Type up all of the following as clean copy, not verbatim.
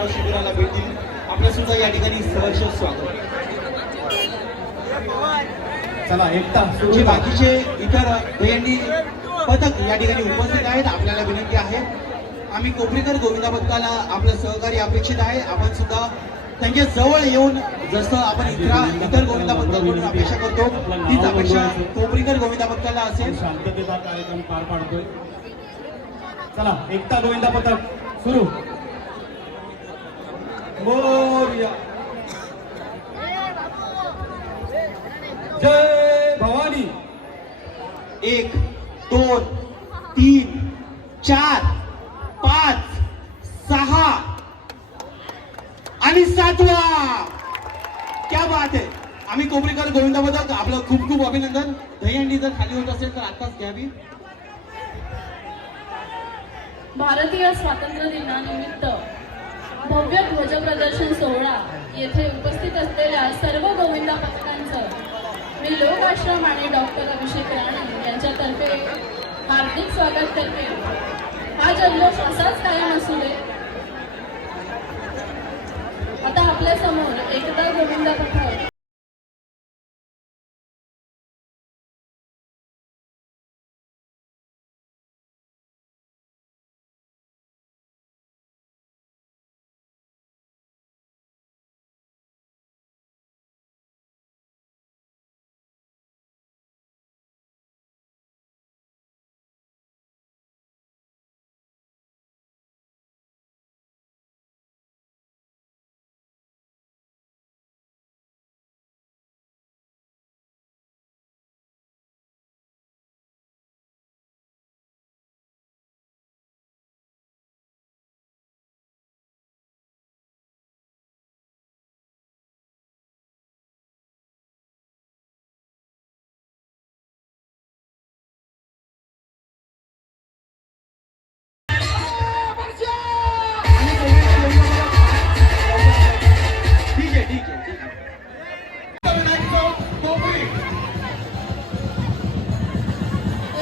सराव शिबिराला भेट दिली. आपलं सुद्धा या ठिकाणी सहर्ष स्वागत. चला एकता जे बाकीचे इतर दहीहंडी पथक या ठिकाणी उपस्थित आहेत, आपल्याला विनंती आहे, आम्ही कोपरीकर गोविंदा पथकाला आपलं सहकार्य अपेक्षित आहे. आपण सुद्धा त्यांच्या जवळ येऊन जसं आपण इतर गोविंदा पथकाकडून अपेक्षा करतो तीच अपेक्षा कोपरीकर गोविंदा पथकाला असेल. शांततेचा कार्यक्रम पार पाडतोय. चला एकता गोविंदा पथक सुरू. मोरया. जय भवानी. 1 2 3 4 5 6 आणि 7वा. क्या बात आहे. आम्ही कोपरीकर गोविंदा पथक आपलं खूप खूप अभिनंदन. दहीहंडी जर खाली होत असेल तर आताच घ्यावी. भारतीय स्वातंत्र्य दिनानिमित्त भव्य ध्वज प्रदर्शन सोहळा येथे उपस्थित असलेल्या सर्व गोविंदा पथकांचं मी लोकाश्रम आणि डॉक्टर अभिषेक राणे यांच्यातर्फे हार्दिक स्वागत करते. हा जल्लोष असाच कायम असू दे. आता आपल्या समोर एकता गोविंदा पथक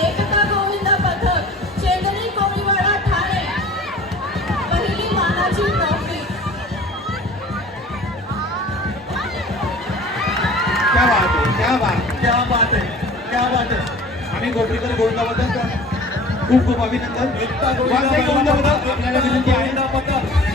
एकता गोविंदा पथक चेंदणी कोळीवाडा ठाणे पहिली मानाची ट्रॉफी. क्या बात आहे, क्या बात. क्या बात है, क्या बात है. आम्ही कोपरीकर गोविंदा पथक खूप खूप अभिनंदन. एकता वाघजाई गोविंदा पथक आपल्याला विनंती आहे. गोविंदा पथक.